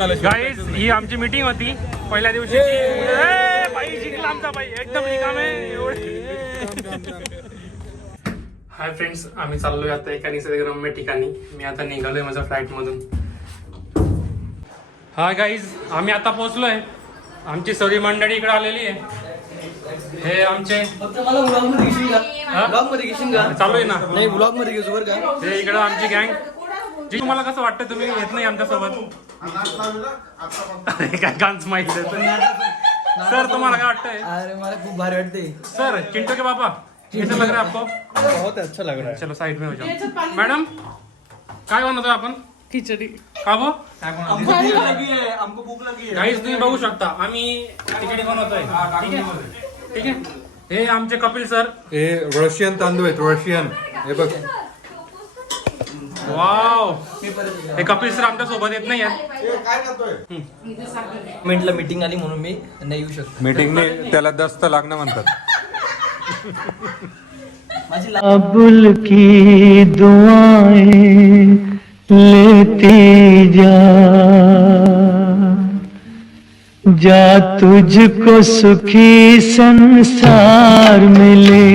Guys ही आमची meeting होती पहिल्या दिवशी. बाई जिंकला आमचा बाई एकदम रिकामे. हाय फ्रेंड्स, आम्ही चाललोय आता एका निसर्गरम्य ठिकाणी. मी आता निघालोय माझ्या फ्लाईट मधून. हा गाईज, आम्ही आता पोहोचलोय. आमची सगळी मंडळी इकडे आलेली आहे. हे आमचे चालू आहे ना, नाही ब्लॉग मध्ये घेऊ बरं का. हे इकडं आमची गँग. जी तुम्हाला कसं वाटतं, तुम्ही येत नाही आमच्यासोबत? काय गांज माहिती सर, तुम्हाला काय वाटतंय? अरे मला खूप भारी वाटते सर. चिंटू के पापा कैसा लग रहा है आपको? बहुत अच्छा लग रहा है. चलो साइड में हो जाओ. मॅडम काय बनवतोय आपण? खिचडी. का बो? हमको भूख लगी है. गाईज तुम्ही बघू शकता, आम्ही खिचडी बनवतोय. ठीक आहे, ठीक आहे. हे आमचे कपिल सर. हे रशियन तांदूळ आहेत, रशियन. हे बघ. वाव, हे कपिल सर आमच्या सोबत येत नाही. मिनिटला मीटिंग आली म्हणून मी नाही येऊ शकतो. मीटिंगने त्याला दस्त लागणं म्हणतात. अबुल की दुआएं लेती जा तुझको सुखी संसार मिले.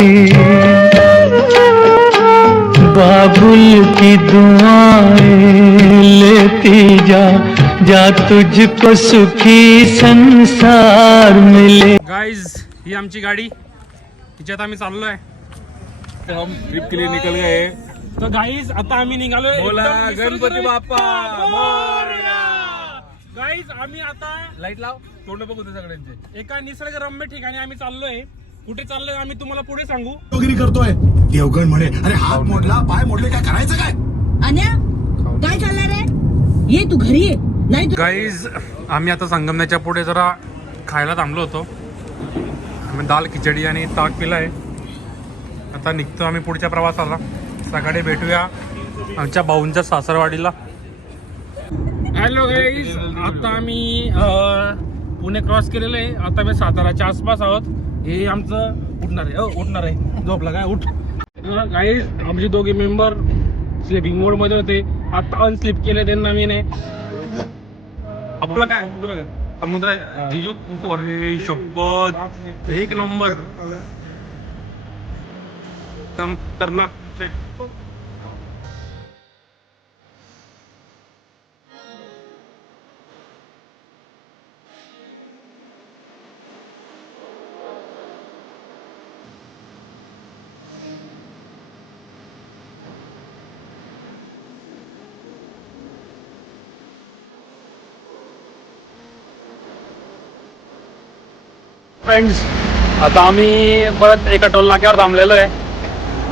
बाबुल की दुआएं लेती जा तुझको सुखी संसार मिले. गाईज ही आमची गाडी, तिच्यात आम्ही चाललोय. हम ट्रिप के लिए निकल गए. तर गाईज आता आम्ही निघालोय. बोला गणपती बाप्पा मोरया. गाईज आम्ही आता लाईट लाव, तोंड बघू ते सगळ्यांचे. एका निसर्गरम्य ठिकाणी आम्ही चाललोय. कुठे चाललोय आम्ही तुम्हाला पुढे सांगू. वगैरे करतोय देवगण म्हणे. अरे हात मोडला, पाय मोडले, काय करायचं काय? अन्या काय चालणार रे? ये तू घरी ये. नाही गाईज आम्ही आता संगमनेरच्या पुढे जरा खायला थांबलो होतो. आम्ही दाल खिचडी आणि ताक पिलाय. आता निघतो आम्ही पुढच्या प्रवासाला. सकाळी भेटूया आमच्या भाऊंच्या सासरवाडीला. हॅलो गाईज, आता आम्ही पुणे क्रॉस केलेलं आहे. आता मी साताराच्या आसपास आहोत. हे आमचं उठणार आहे झोपला काय उठ. गाईज आमचे दोघे मेंबर स्लिपिंग मोड मध्ये होते. आता अनस्लिप केले त्यांना मी नाही. आपलं काय समुद्र शपथ एक नंबर खतरनाक. फ्रेंड्स, आता आम्ही परत एका टोल नाक्यावर थांबलेलो आहे.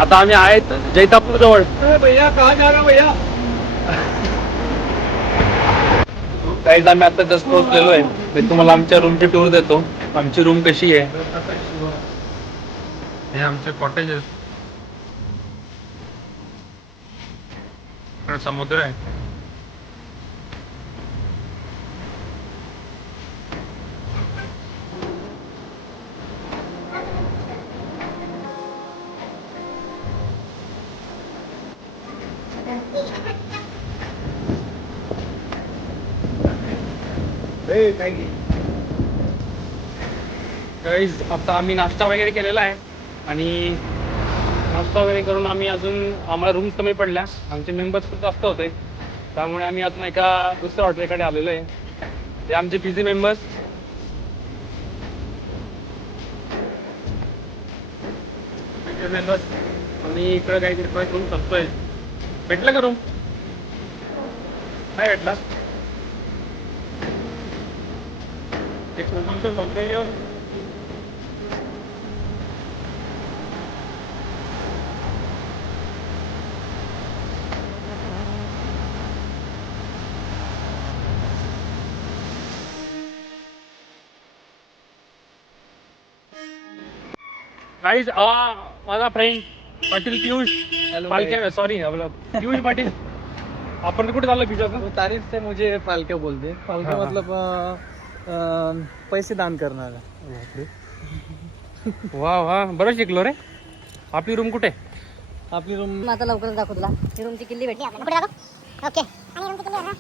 आता आम्ही आहेत जैतापूर जवळ. भैया कहा जा रहा भैया? काहीच आम्ही आता जस्ट पोहोचलेलो आहे. मी तुम्हाला आमच्या रूमची टूर देतो. आमची रूम कशी आहे. हे आमचे कॉटेजेस. समुद्र आहे. गाईज आता आम्ही नाश्ता वगैरे केलेला आहे आणि नाश्ता वगैरे करून आम्ही आम्हाला रूम्स कमी पडल्या. आमचे मेंबर्स खूप जास्त होते, त्यामुळे आम्ही अजून एका दुसऱ्या हॉटेलकडे आलेलो आहे. ते आमचे पीजी मेंबर्स. आणि इकडे काहीतरी रूम करतोय. भेटलं का रूम? नाही भेटला. एक गाईज माझा फ्रेंड पाटील पियुष पालके. सॉरी पियुष पाटील. आपण कुठे चाललो पियुष? तारीफ से मुझे पालक्या बोलते. पालक्या मतलब पैसे दान करणार. वा वा, बरं शिकलो रे. आपली रूम कुठे? आपली रूम आता लवकरच दाखवू तुला. ही रूमची किल्ली भेटली आपल्याला. पुढे दाखव. ओके. आणि रूमची किल्ली आहे ना.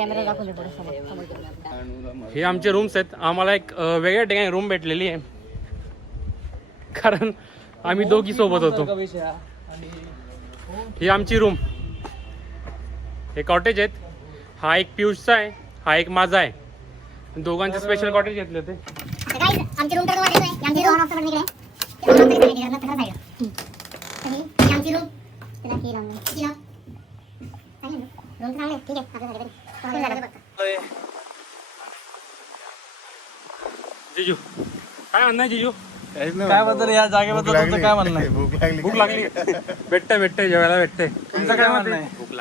कॅमेरा दाखवले पुढे समोर. हे आमचे रूम्स आहेत. आम्हाला एक वेगळ्या ठिकाणी रूम भेटलेली आहे कारण आम्ही दोघी सोबत होतो. ही आमची रूम, हे कॉटेज आहेत. हा एक पियुषचा आहे, हा एक माझा आहे. दोघांचे स्पेशल कॉटेज घेतले होते. आमची रूम तर तुम्हाला दिसतोय. आमची रूम ऑफ इकडे आमची रूम त्याला की लावून की लाव रूम चांगले ठीक आहे आपल्यासाठी. जिजू काय म्हणणं आहे जिजू? काय बद्दल या जागेबद्दल तुमचं काय म्हणणं आहे? भूक लागली? भेटते जेवायला भेटते. तुमचं काय म्हणणं आहे? भूक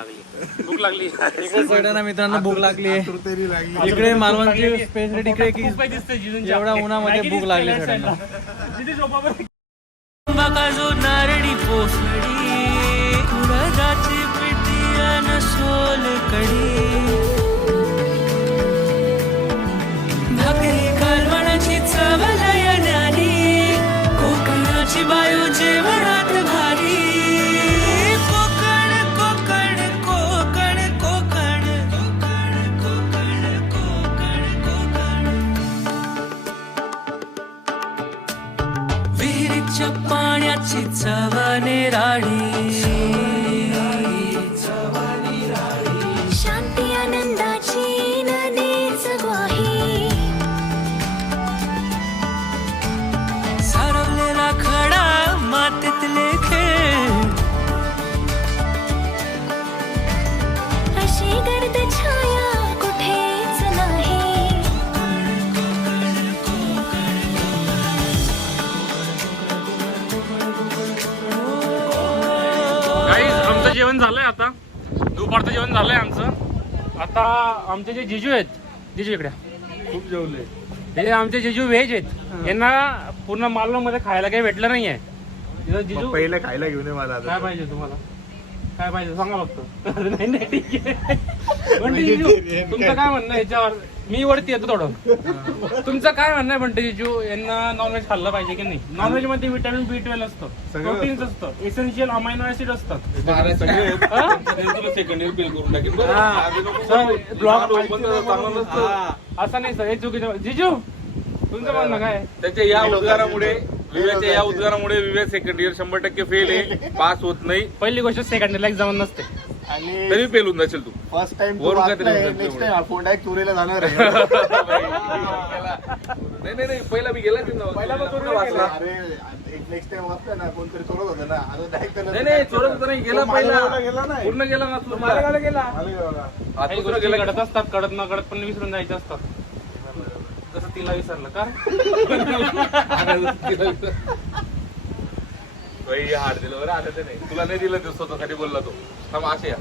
लागली इकडे सगळ्यांना मित्रांनो भूक लागली आहे. इकडे मालवणची स्पेशलिटी इकडे की एवढ्या उन्हामध्ये भूक लागली सगळ्यांना. जो नारळी पोसडी कुळदाची पिटी अन सोलकडी भाकरी कालवणाची चव लयनारी कोकणाची बायू जेवणात भारी कोकण कोकण कोकण कोकण कोकण कोकण कोकण कोकण विहिरीच्या पाण्याची चव निराळी शांती आनंदाची नदीच ग्वाही सारवलेला खडा मातीतले खेळ अशी गर्द छाया कुठेच नाही. आमचं जेवण झालंय. आता दुपारचं जेवण झालंय आमचं. आता आमचे जे जिजू आहेत, जिजू इकडे खूप जेवले. हे आमचे जिजू व्हेज आहेत. यांना पूर्ण मालवण मध्ये खायला काही भेटलं नाहीये. जिजू पहिले खायला घेऊन ये मला काय पाहिजे तुम्हाला? काय पाहिजे सांगा फक्त. नाही ठीक आहे. बंटी जिजू तुमचं काय म्हणणं आहे याच्यावर? मी वरती येतो थोडं. तुमचं काय म्हणणं आहे बंटी जिजू? यांना नॉनव्हेज खाल्लं पाहिजे की नाही? नॉनव्हेज मध्ये व्हिटॅमिन B12 असतं, प्रोटीन्स असतं, एसेन्शियल अमायनो ऍसिड असतात. सेकंड इयर बिल करून टाकेल. असं नाही सर, हे चुकीचं. जिजू तुमचं म्हणणं काय? त्याच्या या उद्गारामुळे विवेक सेकंड इयर 100% फेल आहे, पास होत नाही. पहिली गोष्ट सेकंड इयरला एक्झाम नसते. तरी फेल होऊन जाशील तू. फर्स्ट टाइम वरून काय तरी नेक्स्ट टाइम आपण डायरेक्ट चोरीला जाणार आहे. नाही पहिला मी गेला वाचला. अरे नेक्स्ट टाइम वाचला ना कोणतरी चोरत होतं ना. आता डायरेक्ट नाही चोरत होता नाही, गेला पहिला गेला नाही पूर्ण गेला ना. गेला काही गोष्टी घडत असतात, कळत न कळत पण विसरून जायचे असतात. कसं तिला विसरलं का? हार दिलं बरं. आता ते नाही तुला नाही दिलं ते स्वतःसाठी बोलला तो. थांब असे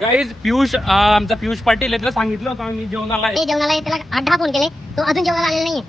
गाईज पियुष, आमचा पियुष पाटील आहे, त्याला सांगितलं होतं आम्ही जेवणाला आहे. जेवणाला त्याला 8-10 फोन केले, तो अजून जेवणाला आलेला नाहीये.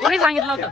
कोणी सांगितलं होतं?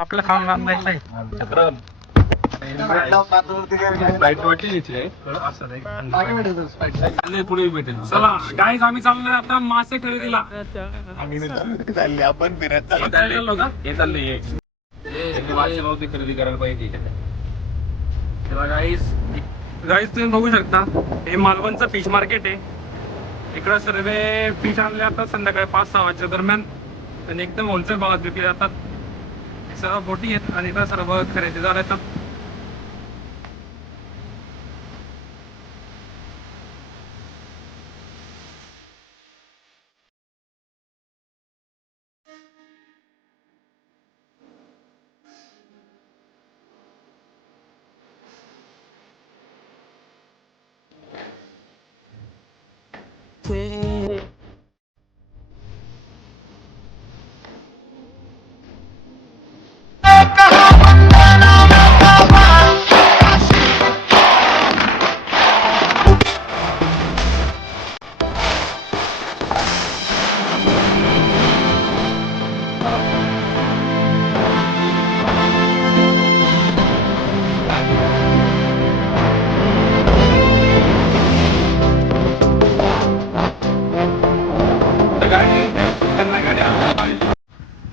आपलं खाऊन काम नाही. पुढे भेटेल. चला गाईज आम्ही चाललोय आता मासे खरेदीला. आपण फिरत खरेदी करायला पाहिजे. गाईज तुम्ही बघू शकता हे मालवणचं फिश मार्केट आहे. इकडं सर्व फिश आणले आता संध्याकाळी 5-6 वाजच्या दरम्यान आणि एकदम होलसेल भावात विकले जातात. सर्व बोटी आहेत आणि इथं सर्व खरेदीदार येतात.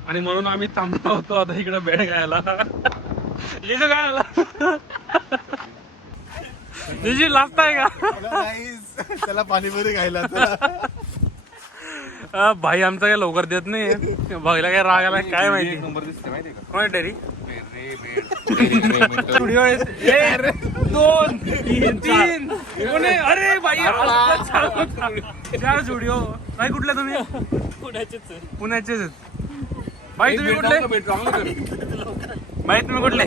आणि म्हणून आम्ही थांबलो होतो आता इकडे बेड घ्यायला. येतो काय आला तुझी लास्ट आहे का? त्याला पाणीपुरी खायला भाई आमचा काय लवकर देत नाही. भाईला काय राग आला काय माहिती. नंबर दिसते माहिती का? कोण डेरी अरे 2 3 अरे भाई 4 स्टुडिओ. भाई कुठले तुम्ही? पुण्याचेच आहेत. भाई तुम्ही कुठले? भाई तुम्ही कुठले?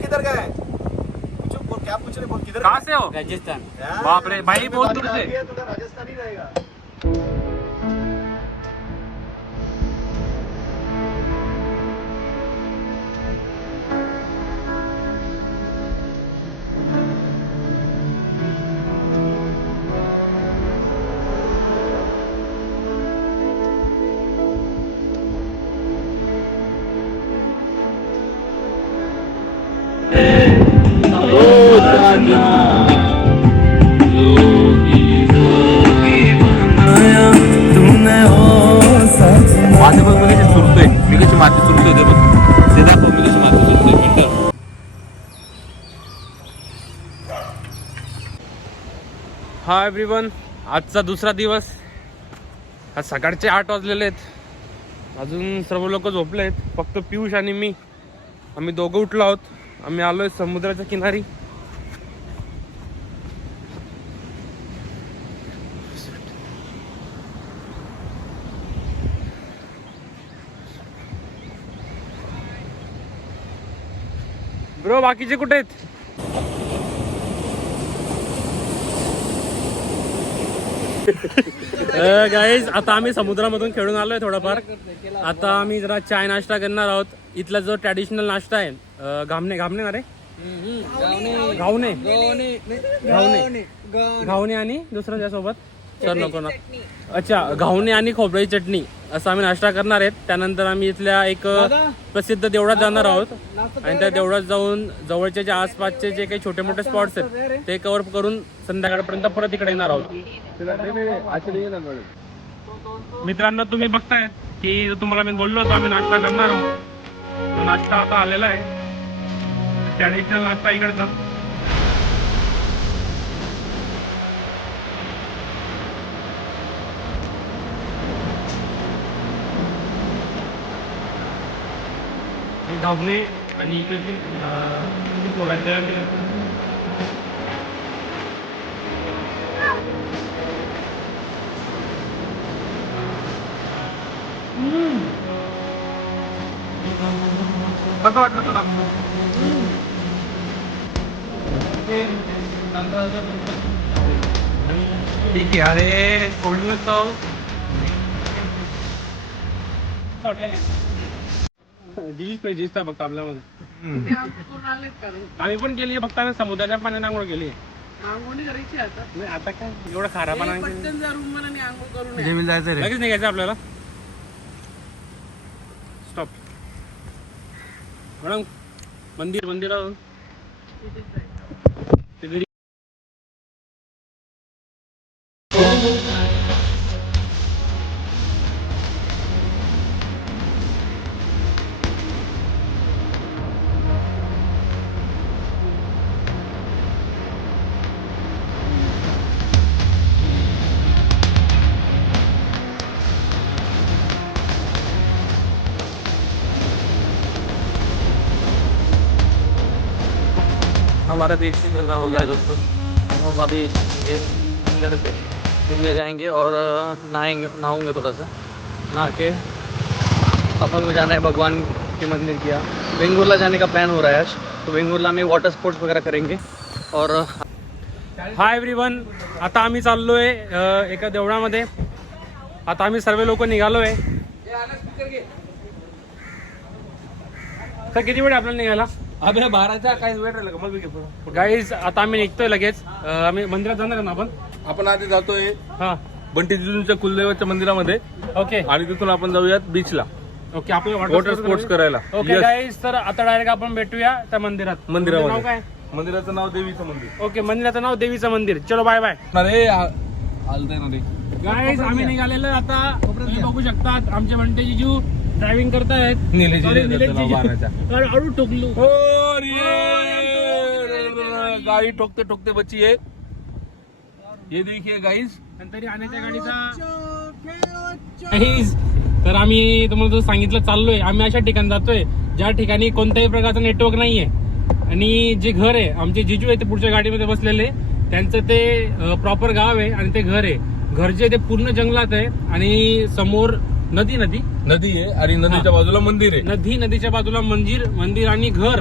कहाँ से हो? राजस्थान. बाप रे भाई बहुत दूर से. राजस्थानी रहेगा. माझं बघ मी कशी चुरतोय. मी कशी माती चुरतोय ते बघ. ते दाखव मी कशी माती चुरतोय. मिनिटं. हा एव्हरीवन, आजचा दुसरा दिवस. आज सकाळचे 8 वाजलेले आहेत. अजून सर्व लोक झोपले आहेत. फक्त पियुष आणि मी आम्ही दोघं उठलो आहोत. आम्ही आलोय समुद्राच्या किनारी. ब्रो बाकीचे कुठे आहेत? गाईज आता आम्ही समुद्रामधून खेळून आलोय थोडाफार. आता आम्ही जरा चाय नाश्ता करणार आहोत. इथला जो ट्रॅडिशनल नाश्ता आहे घावणे ना रे घावणे घावणे आणि दुसरं त्यासोबत सर नको ना. अच्छा घावणे आणि खोबऱ्याची चटणी असा आम्ही नाश्ता करणार आहेत. त्यानंतर आम्ही इथल्या एक प्रसिद्ध देवळात जाणार आहोत आणि त्या देवळात जाऊन जवळच्या जे आसपासचे जे काही छोटे मोठे स्पॉट्स आहेत ते कव्हर करून संध्याकाळपर्यंत परत इकडे येणार आहोत. मित्रांनो तुम्ही बघताय की तुम्हाला मी बोललो होतो आम्ही नाश्ता करणार आहोत. तो नाश्ता आता आलेला आहे. ट्रॅडिशनल नाश्ता इकडचा. धावणे आणि इकडे कसं वाटलं तुला? ठीक आहे. अरे कोल्ड दिसता फक्त आपल्यामध्ये. आम्ही पण केली फक्त आम्ही समुद्राच्या पाण्यात आंघोळ केली. आता काय एवढं खारा पण जेवील जायचं रे. लगेच निघायचं आपल्याला. Stop madam. मंदिरावर ते घरी हमारा देश से चलना होगा दोस्तों. हम अभी घर पे घूमने जाएंगे और नहाएंगे थोड़ा सा. नहा के अपन को जाना है भगवान के मंदिर किया. वेंगुर्ला जाने का प्लान हो रहा है आज. तो वेंगुर्ला में वाटर स्पोर्ट्स वगैरह करेंगे. और हाय एव्हरीवन. आता आम्ही चाललोय एका देवळामध्ये. आता आम्ही सर्व लोक निघालोय. तर किती वेळ आपल्याला निघायला? अबे 12चा काय वेळ राहिला का? मला गाईज आता आम्ही निघतोय लगेच. आम्ही मंदिरात जाणार ना आपण. आपण आधी जातोय हा बंटी जिजूंच्या कुलदैवतच्या मंदिरामध्ये ओके आणि तिथून आपण जाऊयात बीचला ओके. आपल्याला वॉटर स्पोर्ट्स करायला. Okay Yes. गाईज तर आता डायरेक्ट आपण भेटूया त्या मंदिरात. मंदिरामध्ये. नाव काय? मंदिराचं नाव देवीचं मंदिर. ओके मंदिराचं नाव देवीचं मंदिर. चलो बाय बाय. अरे आलतंय ना रे. गाईज आम्ही निघालेलो आता. तुम्ही बघू शकता आमचे म्हणते जिजू ड्रायव्हिंग करतायत. निलेश Sorry, जिजू निलेश त्याचं नाव जिजू. 12च्या. अरे, अळू टोकलू. गाड़ी ठोकते ठोकते बची है. ये देखिए गाइस. नंतर आण्याच्या गाडीचा Guys, तर आम्ही तुम्हाला जो सांगितलं चाललोय. आम्ही अशा ठिकाणी जातोय ज्या ठिकाणी कोणत्याही प्रकारचा नेटवर्क नाहीये. आणि जे घर आहे आमचे जिजू आहे ते पुढच्या गाडीमध्ये बसलेले. त्यांचं ते प्रॉपर गाव आहे आणि ते घर आहे. घर जे ते पूर्ण जंगलात आहे आणि समोर नदी नदी आहे आणि नदीच्या बाजूला मंदिर आहे. नदीच्या बाजूला मंदिर आणि घर.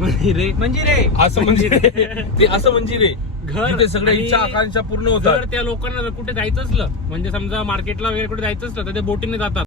मंदिर आहे असं मंदिर आहे. ते असं मंदिर आहे घर जिथे सगळ्या आणि इच्छा आकांक्षा पूर्ण जर होतात. त्या लोकांना जर कुठे जायचं असलं म्हणजे समजा मार्केटला वगैरे कुठे जायचं असलं तर ते बोटीने जातात.